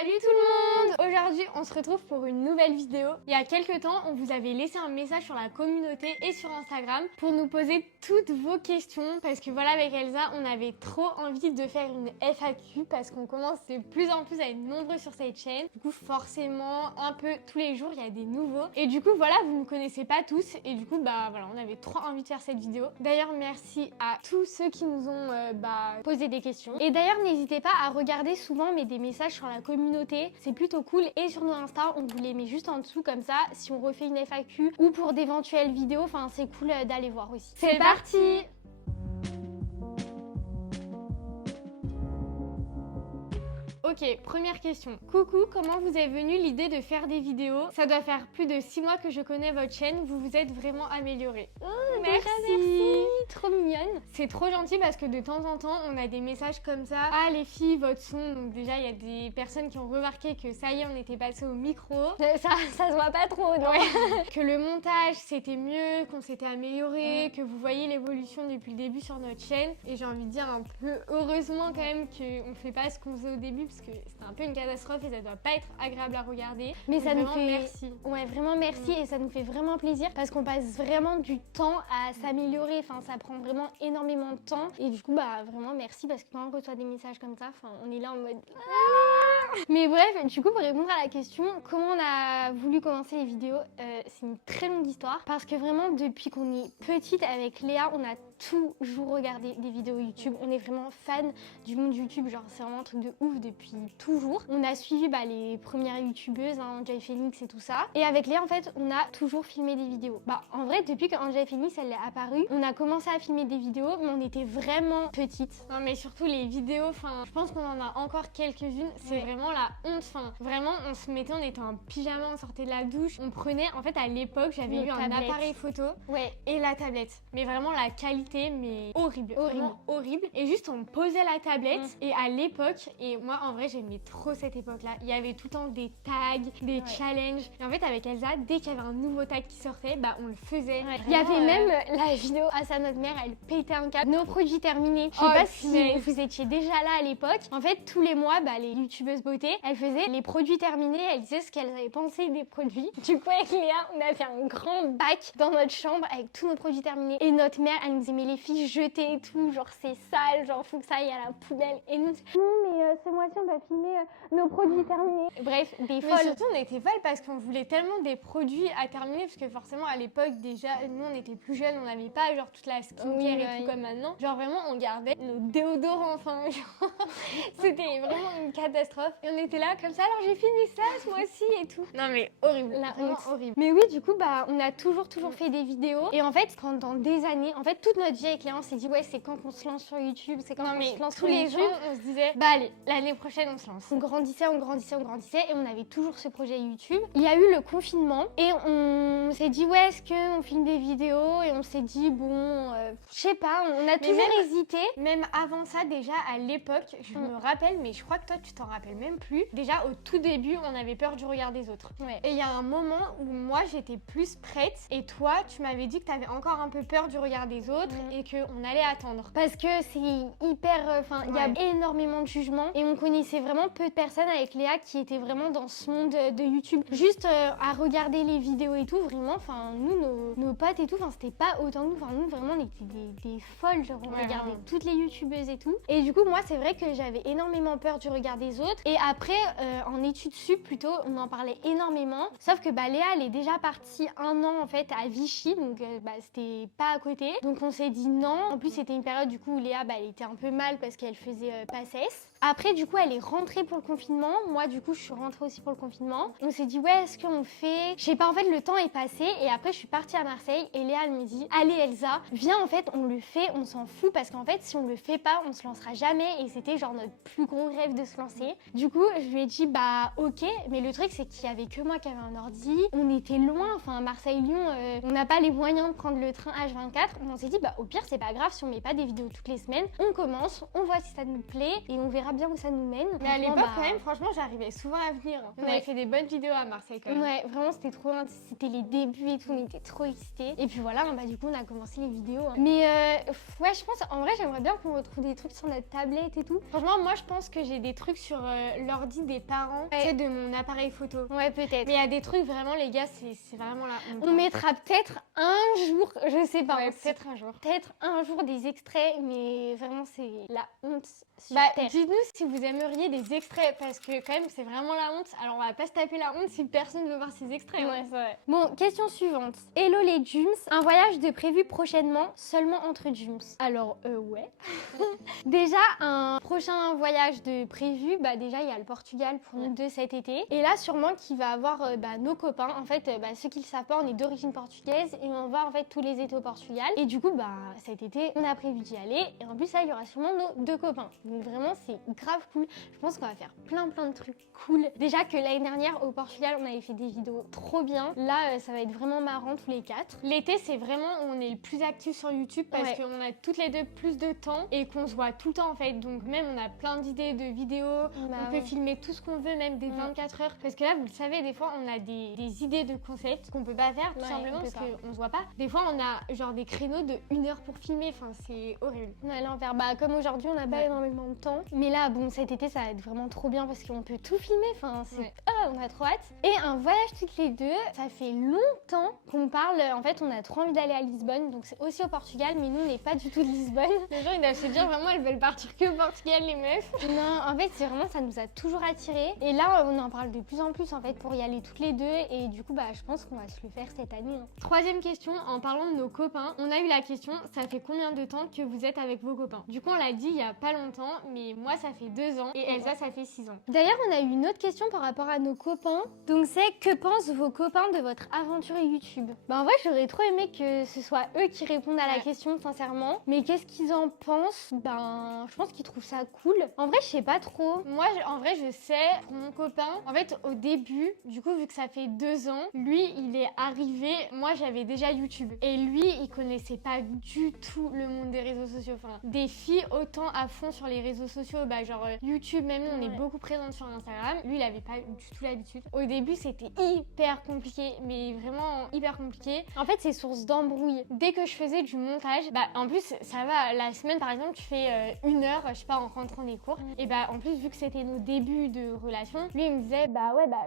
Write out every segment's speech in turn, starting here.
Salut tout le monde! Aujourd'hui, on se retrouve pour une nouvelle vidéo. Il y a quelques temps, on vous avait laissé un message sur la communauté et sur Instagram pour nous poser toutes vos questions parce que voilà, avec Elsa, on avait trop envie de faire une FAQ parce qu'on commence de plus en plus à être nombreux sur cette chaîne. Du coup, forcément, un peu tous les jours, il y a des nouveaux. Et du coup, voilà, vous ne me connaissez pas tous et du coup, voilà, on avait trop envie de faire cette vidéo. D'ailleurs, merci à tous ceux qui nous ont posé des questions. Et d'ailleurs, n'hésitez pas à regarder souvent des messages sur la communauté, c'est plutôt cool. Et sur nos Insta, on vous les met juste en dessous comme ça, si on refait une FAQ ou pour d'éventuelles vidéos, enfin c'est cool d'aller voir aussi. C'est parti! Ok, première question. Coucou, comment vous est venue l'idée de faire des vidéos? Ça doit faire plus de 6 mois que je connais votre chaîne, vous vous êtes vraiment améliorée. Oh, merci. Trop mignonne. C'est trop gentil parce que de temps en temps, on a des messages comme ça. Ah les filles, votre son. Donc déjà, il y a des personnes qui ont remarqué que ça y est, on était passé au micro. Ça se voit pas trop, non? Ouais. Que le montage, c'était mieux, qu'on s'était amélioré, que vous voyez l'évolution depuis le début sur notre chaîne. Et j'ai envie de dire un peu heureusement quand même qu'on fait pas ce qu'on faisait au début parce que c'était un peu une catastrophe et ça doit pas être agréable à regarder. Mais donc ça nous fait... merci. Ouais, vraiment merci et ça nous fait vraiment plaisir parce qu'on passe vraiment du temps à s'améliorer. Enfin, ça prend vraiment énormément de temps et du coup, vraiment merci parce que quand on reçoit des messages comme ça, on est là en mode... Mais bref, du coup, pour répondre à la question, comment on a voulu commencer les vidéos, c'est une très longue histoire parce que vraiment, depuis qu'on est petite avec Léa, on a toujours regardé des vidéos YouTube. On est vraiment fan du monde YouTube, genre c'est vraiment un truc de ouf depuis toujours. On a suivi les premières youtubeuses, Enjoy Phoenix et tout ça. Et avec Léa, en fait, on a toujours filmé des vidéos. En vrai, depuis que Enjoy Phoenix, elle est apparue, on a commencé à filmer des vidéos, mais on était vraiment petites. Non, mais surtout les vidéos, je pense qu'on en a encore quelques-unes. C'est vraiment la honte. Vraiment, on se mettait, on était en pyjama, on sortait de la douche. On prenait, en fait, à l'époque, j'avais eu un appareil photo et la tablette. Mais vraiment, la qualité, mais horrible. Vraiment horrible. Et juste, on posait la tablette et à l'époque, et moi, en vrai, j'aimais trop cette époque-là. Il y avait tout le temps des tags, des challenges. Et en fait, avec Elsa, dès qu'il y avait un nouveau tag qui sortait, on le faisait. Il y avait même la vidéo à ça, notre mère, elle pétait un câble. Nos produits terminés. Je sais pas si vous étiez déjà là à l'époque. En fait, tous les mois, les youtubeuses beauté, elles faisaient les produits terminés. Elles disaient ce qu'elles avaient pensé des produits. Du coup, avec Léa, on a fait un grand bac dans notre chambre avec tous nos produits terminés. Et notre mère, elle nous disait, mais les filles, jetez et tout. Genre, c'est sale. Genre, faut que ça aille à la poubelle. Et nous, non, mais ce mois-ci, on doit filmer nos produits terminés. Bref, des folles. Mais surtout, on était folles parce qu'on voulait tellement des produits à terminer. Parce que forcément, à l'époque, déjà, nous, on était plus jeunes. On n'avait pas, genre, toute la skincare et tout comme maintenant. Genre, vraiment, on gardait nos déodorants. C'était vraiment une catastrophe. Et on était là, comme ça, alors j'ai fini ça, ce mois-ci et tout. Non, mais horrible. Vraiment horrible. Mais oui, du coup, on a toujours fait des vidéos. Et en fait, pendant des années, en fait, toute notre vie avec Léa, on s'est dit, ouais, c'est quand qu'on se lance sur YouTube, c'est quand on se lance tous les jours. On se disait, allez, l'année prochaine, on se lance. On grandissait et on avait toujours ce projet YouTube. Il y a eu le confinement et on s'est dit, ouais, est-ce qu'on filme des vidéos? Et on s'est dit, bon, je sais pas, on a toujours hésité. Même avant ça, déjà, à l'époque, je me rappelle, mais je crois que toi, tu t'en rappelles même plus. Déjà, au tout début, on avait peur du regard des autres. Et il y a un moment où moi, j'étais plus prête et toi, tu m'avais dit que tu avais encore un peu peur du regard des autres et qu'on allait attendre. Parce que c'est hyper... il y a énormément de jugements et on connaissait vraiment peu de personnes avec Léa qui étaient vraiment dans ce monde de YouTube. Juste à regarder les vidéos et tout, vraiment, nous, nos potes et tout, c'était pas autant que nous. Nous, vraiment, on était des folles. Genre, on regardait toutes les youtubeuses et tout. Et du coup, moi, c'est vrai que j'avais énormément peur du regard des autres. Et après, en études sup, plutôt, on en parlait énormément. Sauf que Léa, elle est déjà partie 1 an, en fait, à Vichy. Donc, c'était pas à côté. Donc, on s'est dit non. En plus, c'était une période, du coup, où Léa, elle était un peu mal parce qu'elle faisait PACES. Après, du coup, elle est rentrée pour le confinement. Moi, du coup, je suis rentrée aussi pour le confinement. On s'est dit, ouais, est-ce qu'on fait... Je sais pas, en fait, le temps est passé. Et après, je suis partie à Marseille. Et Léa, elle me dit, allez, Elsa, viens, en fait, on le fait, on s'en fout. Parce qu'en fait, si on le fait pas, on se lancera jamais. Et c'était genre notre plus gros rêve de se lancer. Du coup, je lui ai dit, ok. Mais le truc, c'est qu'il y avait que moi qui avait un ordi. On était loin. Marseille-Lyon, on n'a pas les moyens de prendre le train H24. On s'est dit, au pire, c'est pas grave si on met pas des vidéos toutes les semaines. On commence, on voit si ça nous plaît. Et on verra verra bien où ça nous mène. Mais à l'époque, quand même, franchement, j'arrivais souvent à venir. On avait fait des bonnes vidéos à Marseille quand même. Ouais, vraiment, c'était trop bien. C'était les débuts et tout, on était trop excités. Et puis voilà, bah du coup, on a commencé les vidéos. Mais ouais, je pense, en vrai, j'aimerais bien qu'on retrouve des trucs sur notre tablette et tout. Franchement, moi, je pense que j'ai des trucs sur l'ordi des parents, tu sais, de mon appareil photo. Ouais, peut-être. Mais il y a des trucs, vraiment, les gars, c'est vraiment la honte. On mettra peut-être un jour, je sais pas. Ouais, peut-être un jour. Peut-être un jour des extraits, mais vraiment, c'est la honte sur terre. Dites-nous si vous aimeriez des extraits, parce que quand même, c'est vraiment la honte. Alors, on va pas se taper la honte si personne veut voir ces extraits. Ouais, c'est vrai. Bon, question suivante. Hello les Jums, un voyage de prévu prochainement, seulement entre Jums. Alors, ouais. Déjà, un prochain voyage de prévu, bah déjà, il y a le Portugal pour nous deux cet été. Et là, sûrement qu'il va avoir nos copains. En fait, ceux qui le savent pas, on est d'origine portugaise et on va en fait tous les étés au Portugal. Et du coup, cet été, on a prévu d'y aller. Et en plus, là, il y aura sûrement nos deux copains. Donc vraiment, c'est grave cool. Je pense qu'on va faire plein de trucs cool. Déjà que l'année dernière, au Portugal, on avait fait des vidéos trop bien. Là, ça va être vraiment marrant tous les quatre. L'été, c'est vraiment où on est le plus actif sur YouTube parce qu'on a toutes les deux plus de temps et qu'on se voit tout le temps en fait. Donc même, on a plein d'idées de vidéos. On peut filmer tout ce qu'on veut, même des 24 heures. Parce que là, vous le savez, des fois, on a des idées de concepts qu'on peut pas faire tout simplement parce qu'on se voit pas. Des fois, on a genre des créneaux de 1 heure pour filmer. Enfin, c'est horrible. Ouais, l'enfer. Comme aujourd'hui, on n'a pas énormément de temps. Mais là, bon, cet été, ça va être vraiment trop bien parce qu'on peut tout filmer. Enfin, on a trop hâte. Et un voyage toutes les deux, ça fait longtemps qu'on parle. En fait, on a trop envie d'aller à Lisbonne. Donc, c'est aussi au Portugal, mais nous, on n'est pas du tout de Lisbonne. Les gens, ils doivent se dire vraiment, elles veulent partir que au Portugal, les meufs. Non, en fait, c'est vraiment, ça nous a toujours attirés. Et là, on en parle de plus en plus, en fait, pour y aller toutes les deux. Et du coup, je pense qu'on va se le faire cette année. Troisième question, en parlant de nos copains, on a eu la question, ça fait combien de temps que vous êtes avec vos copains? Du coup, on l'a dit il y a pas longtemps, mais moi, ça fait 2 ans et Elsa, ça fait 6 ans. D'ailleurs, on a eu une autre question par rapport à nos copains. Donc, c'est que pensent vos copains de votre aventure YouTube? En vrai, j'aurais trop aimé que ce soit eux qui répondent à la question, sincèrement. Mais qu'est-ce qu'ils en pensent? Je pense qu'ils trouvent ça cool. En vrai, je sais pas trop. Moi, en vrai, je sais, pour mon copain, en fait, au début, du coup, vu que ça fait 2 ans, lui, il est arrivé, moi, j'avais déjà YouTube. Et lui, il connaissait pas du tout le monde des réseaux sociaux. Enfin, des filles autant à fond sur les réseaux sociaux, genre YouTube, même nous, on est beaucoup présentes sur Instagram. Lui, il avait pas du tout l'habitude. Au début, c'était hyper compliqué, mais vraiment hyper compliqué. En fait, c'est source d'embrouille. Dès que je faisais du montage, en plus, ça va, la semaine, par exemple, tu fais 1 heure, je sais pas, en rentrant des cours. Et en plus, vu que c'était nos débuts de relation, lui, il me disait,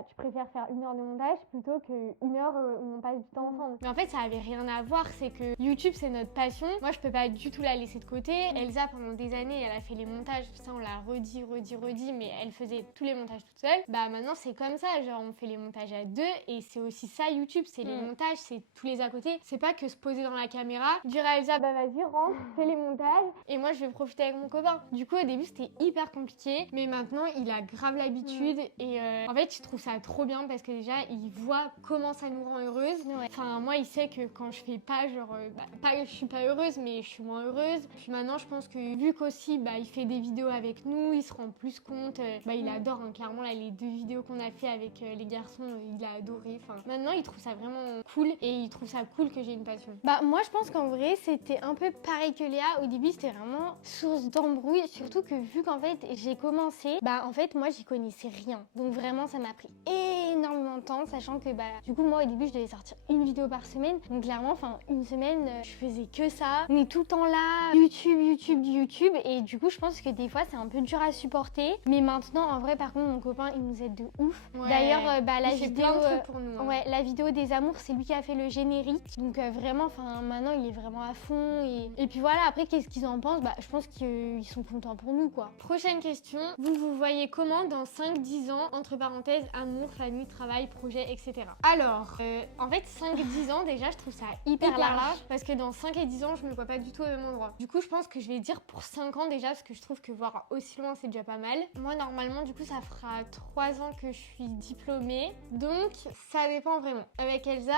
tu préfères faire 1 heure de montage plutôt que 1 heure où on passe du temps ensemble. Mais en fait, ça avait rien à voir, c'est que YouTube, c'est notre passion. Moi, je peux pas du tout la laisser de côté. Elsa, pendant des années, elle a fait les montages, ça, on l'a redit, mais elle faisait tous les montages toute seule. Maintenant, c'est comme ça, genre, on fait les montages à 2 et c'est aussi ça, YouTube, c'est les montages, c'est tous les à côté. C'est pas que se poser dans la caméra, dire à Elsa, vas-y, rentre, fais les montages et moi, je vais profiter avec mon copain. Du coup, au début, c'était hyper compliqué, mais maintenant, il a grave l'habitude et en fait, je trouve ça trop bien parce que déjà, il voit comment ça nous rend heureuse. Enfin, moi, il sait que quand je fais pas, genre, pas, je suis pas heureuse, mais je suis moins heureuse. Puis maintenant, je pense que vu qu'aussi, il fait des vidéos avec nous, il se rend plus compte. Il adore, clairement, là, les 2 vidéos qu'on a fait avec les garçons, il a adoré. Enfin, maintenant, il trouve ça vraiment cool et il trouve ça cool que j'ai une passion. Moi, je pense qu'en vrai, c'était un peu pareil que Léa. Au début, c'était vraiment source d'embrouille, surtout que vu qu'en fait, j'ai commencé, en fait, moi, j'y connaissais rien. Donc vraiment, ça m'a pris énormément de temps, sachant que du coup, moi, au début, je devais sortir une vidéo par semaine. Donc clairement, une semaine, je faisais que ça. On est tout le temps là, YouTube. Et du coup, je pense que des fois, c'est un peu dur à supporter. Mais maintenant, en vrai, par contre, mon copain, il nous aide de ouf. D'ailleurs, la vidéo, pour nous, la vidéo des amours, c'est lui qui a fait le générique. Donc vraiment, maintenant, il est vraiment à fond. Et puis voilà, après, qu'est-ce qu'ils en pensent? Je pense qu'ils sont contents pour nous, quoi. Prochaine question, vous voyez comment dans 5-10 ans, entre parenthèses, amour, famille, travail, projet, etc. Alors, en fait, 5-10 ans, déjà, je trouve ça hyper large. Parce que dans 5 et 10 ans, je me vois pas du tout au même endroit. Du coup, je pense que je vais dire pour 5 ans déjà, parce que je trouve que voir aussi loin, c'est déjà pas mal. Moi, normalement, du coup, ça fera 3 ans que je suis diplômée. Donc, ça dépend vraiment. Avec Elsa,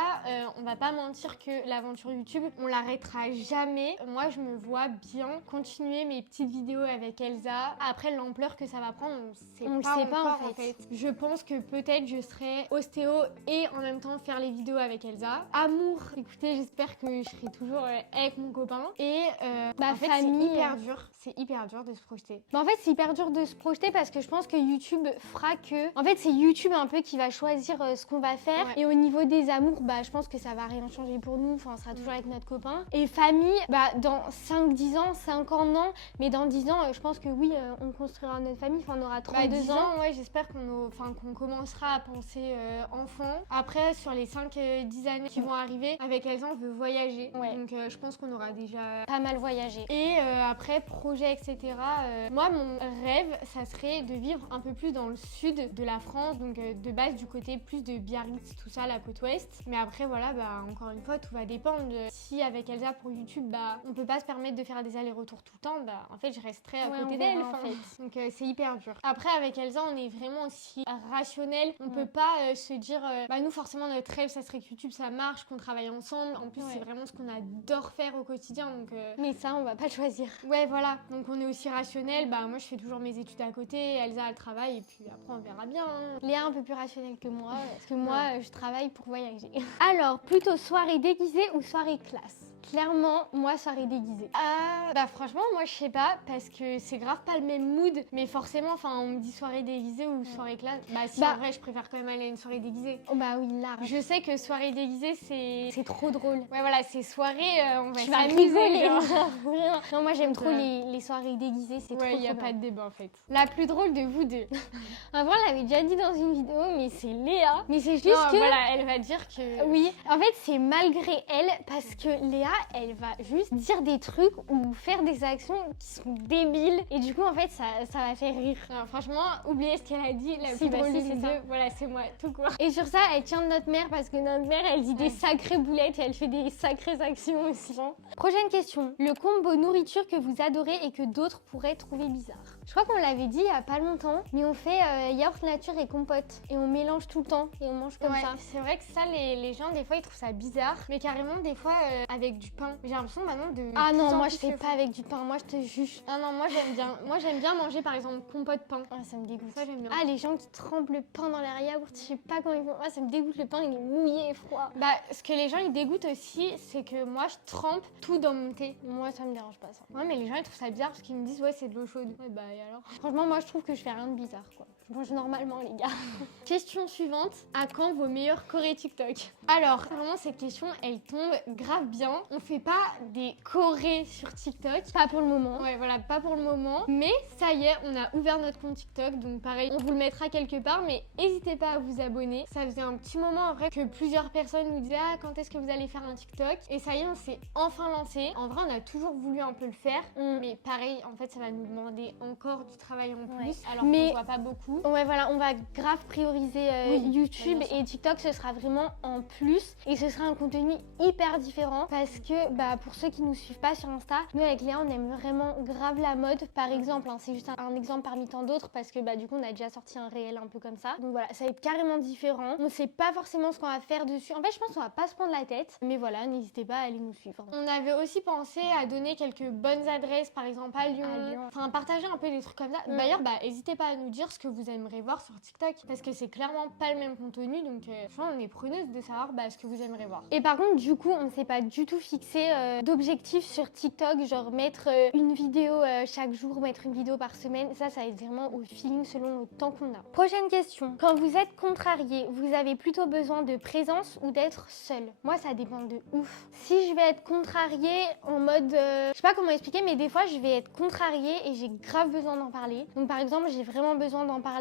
on va pas mentir que l'aventure YouTube, on l'arrêtera jamais. Moi, je me vois bien continuer mes petites vidéos avec Elsa. Après, l'ampleur que ça va prendre, on le sait pas en fait. Je pense que peut-être je serai ostéo et en même temps faire les vidéos avec Elsa. Amour, écoutez, j'espère que je serai toujours avec mon copain. Et en fait, famille, c'est hyper dur. C'est hyper dur de se projeter. Mais en fait, c'est hyper dur de se projeter parce que je pense que YouTube fera que... En fait, c'est YouTube un peu qui va choisir ce qu'on va faire. Et au niveau des amours, bah, je pense que ça va rien changer pour nous. Enfin, on sera toujours avec notre copain. Et famille, bah, dans 5-10 ans, 5 ans, non. Mais dans 10 ans, je pense que oui, on construira notre famille. Enfin, on aura 32 ans. Ouais, j'espère qu'on commencera à penser enfant. Après, sur les 5-10 années qui vont arriver, avec Elsa, on veut voyager. Donc, je pense qu'on aura déjà pas mal voyagé. Et après, projet, etc. Moi, mon rêve, ça serait de vivre un peu plus dans le sud de la France. Donc, de base, du côté plus de Biarritz, tout ça, la côte ouest. Mais après, voilà, bah, encore une fois, tout va dépendre. Si avec Elsa pour YouTube, bah, on peut pas se permettre de faire des allers-retours tout le temps, bah, en fait, je resterai à côté d'elle. En fait. Donc, c'est hyper dur. Après, avec Elsa, on est vraiment aussi rationnel. On peut pas se dire, bah, nous, forcément, notre rêve, ça serait que YouTube, ça marche, qu'on travaille ensemble. En plus, c'est vraiment ce qu'on adore faire au quotidien. Donc, mais ça, on va pas le choisir. Ouais, voilà. Donc, on est aussi rationnel. Bah, moi, je fais toujours mes études à côté. Elsa, elle travaille. Et puis après, on verra bien. Léa, un peu plus rationnelle que moi. Parce que moi, je travaille pour voyager. Alors, plutôt soirée déguisée ou soirée classe? Clairement, moi, soirée déguisée. Bah franchement, moi je sais pas parce que c'est grave pas le même mood. Mais forcément, enfin, on me dit soirée déguisée ou soirée classe. Bah si, en vrai, je préfère quand même aller à une soirée déguisée. Oh bah oui, là. Je sais que soirée déguisée, c'est trop drôle. Ouais, voilà, c'est soirée, on va s'amuser. Non, moi j'aime trop les soirées déguisées, c'est trop Ouais, y a bien. pas de débat en fait. La plus drôle de vous deux. En vrai, on l'avait déjà dit dans une vidéo, mais c'est Léa. Mais c'est juste que... voilà, elle va dire que... Oui, en fait, c'est malgré elle parce que Léa, elle va juste dire des trucs ou faire des actions qui sont débiles. Et du coup, en fait, ça va faire rire. Non, franchement, oubliez ce qu'elle a dit, la plus drôle des deux. Voilà, c'est moi, tout court. Et sur ça, elle tient de notre mère parce que notre mère, elle dit des sacrées boulettes et elle fait des sacrées actions aussi. Prochaine question. Le combo nourriture que vous adorez et que d'autres pourraient trouver bizarre. Je crois qu'on l'avait dit il y a pas longtemps, mais on fait yaourt nature et compote. Et on mélange tout le temps et on mange comme ça. C'est vrai que ça, les gens, des fois, ils trouvent ça bizarre. Mais carrément, des fois, avec du pain. J'ai l'impression maintenant de... Ah non, moi je fais pas avec du pain, moi je te juge. Ah non, moi j'aime bien. Moi j'aime bien manger par exemple compote pain. Ah, ça me dégoûte. Ça j'aime bien. Ah, les gens qui trempent le pain dans leur yaourt, je sais pas comment ils font. Ah, ça me dégoûte, le pain il est mouillé et froid. Bah, ce que les gens ils dégoûtent aussi, c'est que moi je trempe tout dans mon thé. Moi ça me dérange pas ça. Ouais, mais les gens ils trouvent ça bizarre parce qu'ils me disent ouais, c'est de l'eau chaude. Ouais, bah et alors? Franchement, moi je trouve que je fais rien de bizarre quoi. Je mange normalement, les gars. Question suivante. À quand vos meilleurs chorés TikTok? Alors, vraiment, cette question, elle tombe grave bien. On fait pas des chorés sur TikTok. Pas pour le moment. Ouais, voilà, pas pour le moment. Mais ça y est, on a ouvert notre compte TikTok. Donc pareil, on vous le mettra quelque part. Mais n'hésitez pas à vous abonner. Ça faisait un petit moment, en vrai, que plusieurs personnes nous disaient « Ah, quand est-ce que vous allez faire un TikTok ?» Et ça y est, on s'est enfin lancé. En vrai, on a toujours voulu un peu le faire. Mais pareil, en fait, ça va nous demander encore du travail en plus. Alors qu'on ne voit pas beaucoup. Ouais, voilà, on va grave prioriser YouTube et TikTok, ce sera vraiment en plus et ce sera un contenu hyper différent parce que bah, pour ceux qui nous suivent pas sur Insta, nous avec Léa, on aime vraiment grave la mode par exemple, hein, c'est juste un exemple parmi tant d'autres parce que bah, du coup on a déjà sorti un réel un peu comme ça. Donc voilà, ça va être carrément différent. On sait pas forcément ce qu'on va faire dessus. En fait, je pense qu'on va pas se prendre la tête, mais voilà, n'hésitez pas à aller nous suivre. On avait aussi pensé à donner quelques bonnes adresses, par exemple à Lyon. Enfin, partager un peu des trucs comme ça. D'ailleurs, bah, n'hésitez pas à nous dire ce que vous aimeriez voir sur TikTok parce que c'est clairement pas le même contenu, donc franchement on est preneuse de savoir ce que vous aimeriez voir. Et par contre, du coup, on s'est pas du tout fixé d'objectifs sur TikTok, genre mettre une vidéo chaque jour, mettre une vidéo par semaine. Ça va être vraiment au feeling selon le temps qu'on a. Prochaine question. Quand vous êtes contrarié, vous avez plutôt besoin de présence ou d'être seul? Moi, ça dépend de ouf. Si je vais être contrariée en mode, je sais pas comment expliquer, mais des fois je vais être contrariée et j'ai grave besoin d'en parler. Donc par exemple, j'ai vraiment besoin d'en parler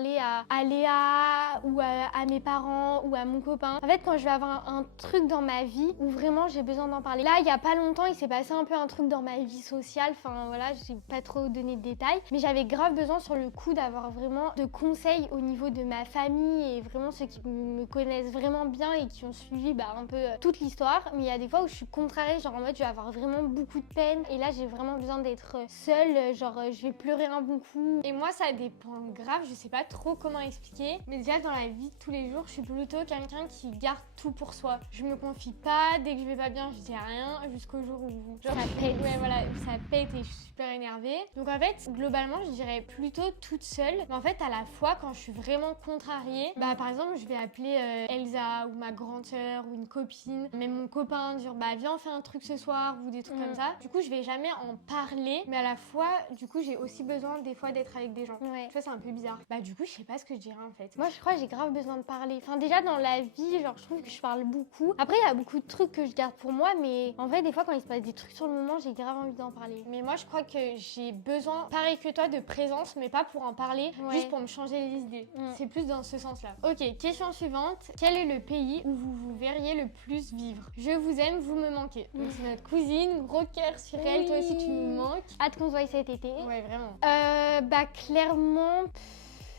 à Léa ou à mes parents ou à mon copain. En fait, quand je vais avoir un truc dans ma vie où vraiment j'ai besoin d'en parler. Là, il y a pas longtemps, il s'est passé un peu un truc dans ma vie sociale. Enfin voilà, j'ai pas trop donné de détails, mais j'avais grave besoin sur le coup d'avoir vraiment de conseils au niveau de ma famille et vraiment ceux qui me connaissent vraiment bien et qui ont suivi un peu toute l'histoire. Mais il y a des fois où je suis contrariée, genre en mode je vais avoir vraiment beaucoup de peine et là j'ai vraiment besoin d'être seule, genre je vais pleurer un bon coup. Et moi ça dépend grave, je sais pas pas trop comment expliquer. Mais déjà dans la vie de tous les jours, je suis plutôt quelqu'un qui garde tout pour soi. Je me confie pas, dès que je vais pas bien, je dis rien jusqu'au jour où ça pète. Ouais voilà, ça pète et je suis super énervée. Donc en fait, globalement, je dirais plutôt toute seule. Mais en fait, à la fois quand je suis vraiment contrariée, bah par exemple, je vais appeler Elsa ou ma grande sœur ou une copine, même mon copain, dire bah viens on fait un truc ce soir ou des trucs comme ça. Du coup, je vais jamais en parler, mais à la fois, du coup, j'ai aussi besoin des fois d'être avec des gens. Ouais. Tu vois, c'est un peu bizarre. Bah du coup, je sais pas ce que je dirais en fait. Moi, je crois que j'ai grave besoin de parler. Enfin, déjà dans la vie, genre, je trouve que je parle beaucoup. Après, il y a beaucoup de trucs que je garde pour moi, mais en vrai, des fois, quand il se passe des trucs sur le moment, j'ai grave envie d'en parler. Mais moi, je crois que j'ai besoin, pareil que toi, de présence, mais pas pour en parler, juste pour me changer les idées. C'est plus dans ce sens-là. Ok, question suivante. Quel est le pays où vous vous verriez le plus vivre? Je vous aime, vous me manquez. Donc c'est notre cousine, gros cœur sur elle, toi aussi tu nous manques. Hâte qu'on se voie cet été. Ouais, vraiment. Bah clairement,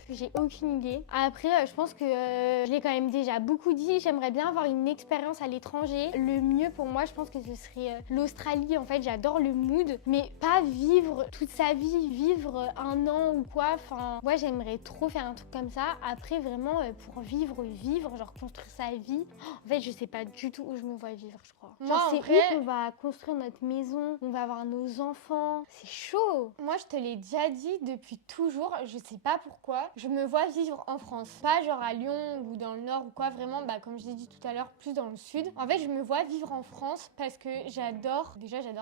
j'ai aucune idée. Après, je pense que je l'ai quand même déjà beaucoup dit. J'aimerais bien avoir une expérience à l'étranger. Le mieux pour moi, je pense que ce serait l'Australie. En fait, j'adore le mood, mais pas vivre toute sa vie, vivre un an ou quoi. Enfin, ouais, j'aimerais trop faire un truc comme ça. Après, vraiment, pour vivre, genre construire sa vie. En fait, je sais pas du tout où je me vois vivre, je crois. Moi, Genre, en c'est vrai, où qu'on va construire notre maison, on va avoir nos enfants. C'est chaud. moi, je te l'ai déjà dit depuis toujours, je sais pas pourquoi, je me vois vivre en France. Pas genre à Lyon ou dans le Nord ou quoi, vraiment, bah comme je l'ai dit tout à l'heure, plus dans le Sud. En fait, je me vois vivre en France parce que j'adore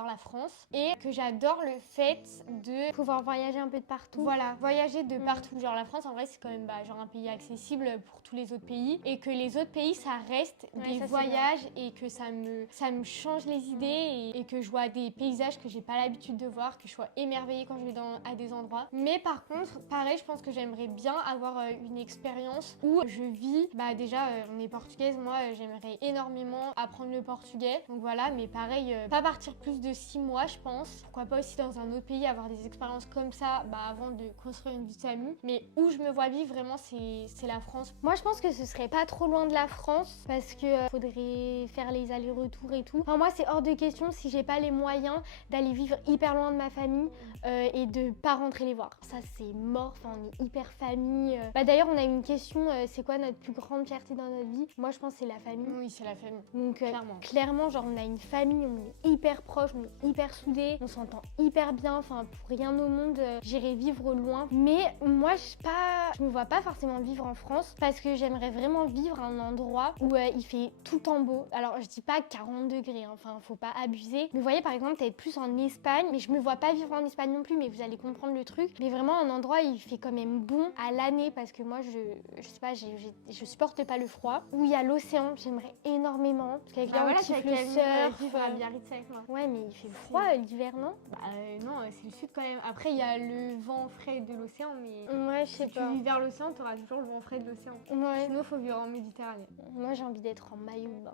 la France et que j'adore le fait de Pouvoir voyager un peu de partout. voilà, voyager de partout. Genre la France, en vrai, c'est quand même genre un pays accessible pour tous les autres pays et que les autres pays, ça reste des ça, voyages et que ça me change les idées et que je vois des paysages que j'ai pas l'habitude de voir, que je sois émerveillée quand je vais à des endroits. Mais par contre, pareil, je pense que j'aimerais bien avoir une expérience où je vis, bah déjà, on est portugaise, moi, j'aimerais énormément apprendre le portugais. Donc voilà, mais pareil, pas partir plus de 6 mois, je pense. Pourquoi pas aussi dans un autre pays, avoir des expériences comme ça, bah avant de construire une vie de famille. Mais où je me vois vivre, vraiment, c'est la France. Moi, je pense que ce serait pas trop loin de la France parce que faudrait faire les allers-retours et tout. Enfin, moi, c'est hors de question si j'ai pas les moyens d'aller vivre hyper loin de ma famille et de pas rentrer les voir. Ça, c'est mort. Enfin, on est hyper famille. Bah d'ailleurs, on a une question. C'est quoi notre plus grande fierté dans notre vie? Moi, je pense que c'est la famille. Oui, c'est la famille. Donc clairement, genre, on a une famille, on est hyper proches, on est hyper soudés, on s'entend hyper bien. Enfin, pour rien au monde, j'irai vivre loin. Mais moi, je me vois pas forcément vivre en France parce que j'aimerais vraiment vivre à un endroit où il fait tout le temps beau. Alors, je dis pas 40 degrés, hein, enfin, faut pas abuser. Mais vous voyez, par exemple, peut-être plus en Espagne, mais je me vois pas vivre en Espagne non plus, mais vous allez comprendre le truc. Mais vraiment, un endroit, il fait quand même bon à l'année parce que moi, je sais pas, je supporte pas le froid. Où il y a l'océan, j'aimerais énormément. Parce qu'avec voilà, on kiffe le surf. vivre à Biarritz avec moi. Ouais, mais il fait froid l'hiver, non? Bah non, c'est le sud quand même. Après, il y a le vent frais de l'océan, mais ouais, je sais si pas. tu vis vers l'océan, t'auras toujours le vent frais de l'océan. Ouais. Sinon, faut vivre en Méditerranée. Moi, j'ai envie d'être en maillot de bain.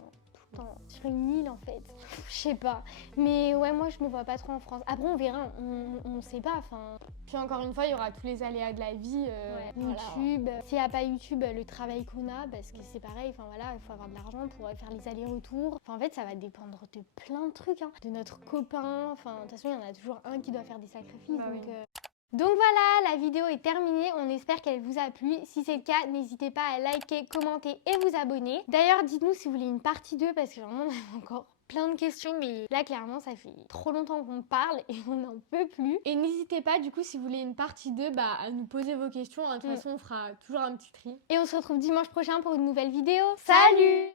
Sur une île en fait, je sais pas, mais ouais, moi je me vois pas trop en France. Après on verra, on sait pas, enfin. Puis encore une fois, il y aura tous les aléas de la vie, YouTube. Voilà. S'il y a pas YouTube, le travail qu'on a, parce que c'est pareil, enfin voilà, il faut avoir de l'argent pour faire les allers-retours. Enfin en fait, ça va dépendre de plein de trucs, hein. De notre copain, enfin de toute façon, il y en a toujours un qui doit faire des sacrifices. Donc voilà, la vidéo est terminée, on espère qu'elle vous a plu. Si c'est le cas, n'hésitez pas à liker, commenter et vous abonner. D'ailleurs, dites-nous si vous voulez une partie 2 parce que vraiment on a encore plein de questions, mais là clairement ça fait trop longtemps qu'on parle et on n'en peut plus. Et n'hésitez pas du coup si vous voulez une partie 2, bah à nous poser vos questions, de toute façon on fera toujours un petit tri. Et on se retrouve dimanche prochain pour une nouvelle vidéo. Salut!